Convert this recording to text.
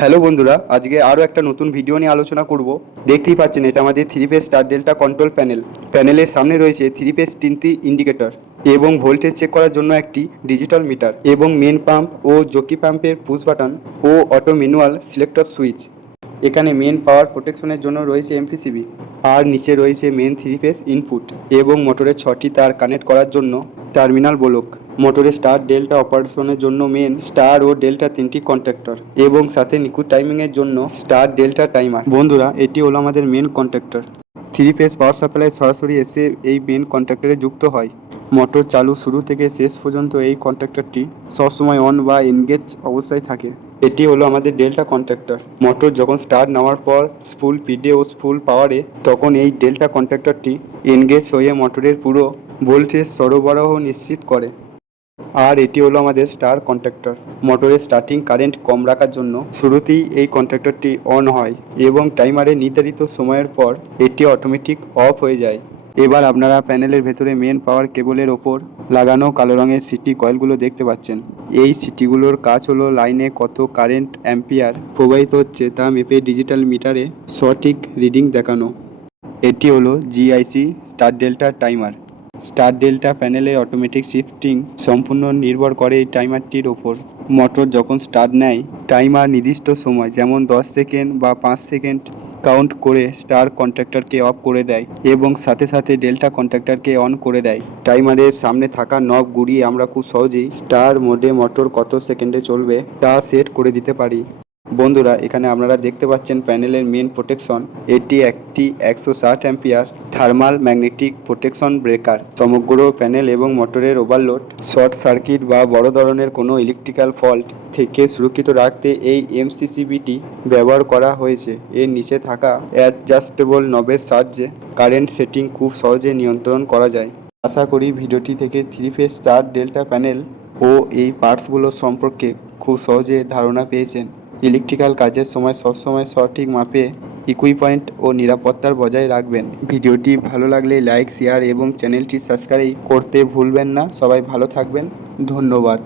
Hello বন্ধুরা, আজকে আরও একটা নতুন ভিডিও নিয়ে আলোচনা করব। দেখতেই পাচ্ছেন, এটা আমাদের three phase star delta control panel. প্যানেলের সামনে রয়েছে থ্রি ফেজ 3টি ইন্ডিকেটর এবং ভোল্টেজ চেক করার জন্য একটি ডিজিটাল মিটার এবং মেন পাম্প ও জকি পাম্পের push button oh auto manual selector switch. এখানে মেন পাওয়ার প্রোটেকশনের জন্য রয়েছে এমপিসিবি, আর নিচে রয়েছে মেন থ্রি ফেজ ইনপুট এবং মোটরের 6টি তার কানেক্ট করার জন্য টার্মিনাল ব্লক। মোটরের স্টার ডেল্টা অপারেশনের জন্য মেন স্টার ও ডেল্টা 3টি কন্ট্যাক্টর এবং সাথে নিখুঁত টাইমিংয়ের জন্য স্টার ডেল্টা টাইমার। বন্ধুরা, এটি হলো আমাদের main contactor. Three phase power supply সরাসরি এসে এই মেন কন্ট্যাক্টরে যুক্ত হয়। মোটর চালু শুরু থেকে শেষ পর্যন্ত এই কন্ট্যাক্টরটি সবসময় অন বা এনগেজ অবস্থায় থাকে। এটি হলো আমাদের ডেল্টা কন্ট্যাক্টর। মোটর যখন স্টার্ট নেওয়ার পর ফুল স্পিডে ও ফুল পাওয়ারে, তখন এই ডেল্টা কন্ট্যাক্টরটি এনগেজ হয়ে মোটরের পুরো ভোল্টেজ সরবরাহ নিশ্চিত করে। আর এটি হলো আমাদের স্টার কন্ট্যাক্টর। মোটরের স্টার্টিং কারেন্ট কম রাখার জন্য শুরুতেই এই কন্ট্যাক্টরটি অন হয় এবং টাইমারের নির্ধারিত সময়ের পর এটি অটোমেটিক অফ হয়ে যায়। এবার আপনারা প্যানেলের ভেতরে মেন পাওয়ার কেবলের ওপর লাগানো কালো রঙের সিটি কয়েলগুলো দেখতে পাচ্ছেন। এই সিটিগুলোর কাজ হলো লাইনে কত কারেন্ট অ্যাম্পিয়ার প্রবাহিত হচ্ছে তা মেপে ডিজিটাল মিটারে সঠিক রিডিং দেখানো। এটি হলো GIC star delta timer. Star delta প্যানেলের অটোমেটিক শিফটিং সম্পূর্ণ নির্ভর করে এই টাইমারটির ওপর। মোটর যখন স্টার্ট নেয়, টাইমার নির্দিষ্ট সময় যেমন 10 সেকেন্ড বা 5 সেকেন্ড কাউন্ট করে স্টার কন্ট্যাক্টরকে অফ করে দেয় এবং সাথে সাথে ডেল্টা কন্ট্যাক্টরকে অন করে দেয়। টাইমারের সামনে থাকা নব ঘুরিয়ে আমরা খুব সহজেই স্টার মোডে মোটর কত সেকেন্ডে চলবে তা সেট করে দিতে পারি। বন্ধুরা, এখানে আপনারা দেখতে পাচ্ছেন প্যানেলের মেন প্রোটেকশন। এটি একটি 160 ampere thermal magnetic protection breaker. সমগ্র প্যানেল এবং মোটরের ওভারলোড, শর্ট সার্কিট বা বড় ধরনের কোনো ইলেকট্রিক্যাল ফল্ট থেকে সুরক্ষিত রাখতে এই এমসিসিবিটি ব্যবহার করা হয়েছে। এর নিচে থাকা অ্যাডজাস্টেবল নবের সাহায্যে কারেন্ট সেটিং খুব সহজে নিয়ন্ত্রণ করা যায়। আশা করি ভিডিওটি থেকে three phase star delta panel ও এই পার্টসগুলো সম্পর্কে খুব সহজে ধারণা পেয়েছেন। ইলেকট্রিক্যাল কাজের সময় সবসময় সঠিক মাপে ইকুইপমেন্ট ও নিরাপত্তার বজায় রাখবেন। ভিডিওটি ভালো লাগলে লাইক, শেয়ার এবং চ্যানেলটি সাবস্ক্রাইব করতে ভুলবেন না। সবাই ভালো থাকবেন। ধন্যবাদ।